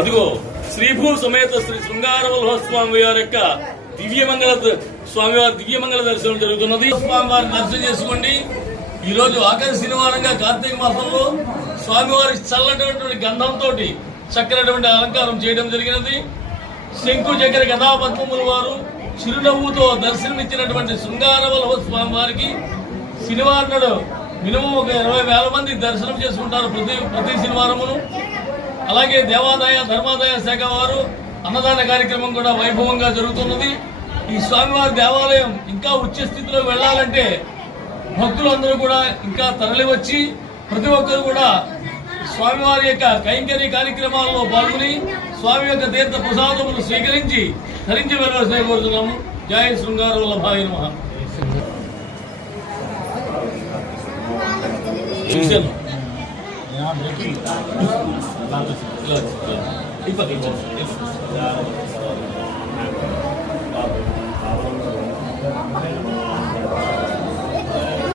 అదిగో శ్రీభూ సమేత శ్రీ శృంగారవల్హ స్వామి వారి యొక్క దివ్యమంగళ స్వామివారి దివ్యమంగళ దర్శనం జరుగుతున్నది. స్వామివారిని దర్శనం చేసుకోండి. ఈ రోజు ఆఖరి శనివారంగా కార్తీక మాసంలో స్వామివారి చల్లటటువంటి గంధంతో చక్కనటువంటి అలంకారం చేయడం జరిగినది. శంకు చక్ర కథాపద్మముల వారు చిరునవ్వుతో దర్శనమిచ్చినటువంటి శృంగారవల్హ స్వామి వారికి శనివారం నాడు మినిమం ఒక ఇరవై వేల మంది దర్శనం చేసుకుంటారు ప్రతి ప్రతి శనివారమును. అలాగే దేవాదాయ ధర్మాదాయ శాఖ వారు అన్నదాన కార్యక్రమం కూడా వైభవంగా జరుగుతున్నది. ఈ స్వామివారి దేవాలయం ఇంకా ఉచ్చ స్థితిలో వెళ్ళాలంటే భక్తులందరూ కూడా ఇంకా తరలి వచ్చి ప్రతి ఒక్కరు కూడా స్వామివారి యొక్క కైంకర్య కార్యక్రమాల్లో పాల్గొని స్వామి యొక్క తీర్థ ప్రసాదములు స్వీకరించి ధరించి వెళ్ళవలసిన కోరుతున్నాము. జయ శృంగార వల్లభాయ నమ. చూశాను.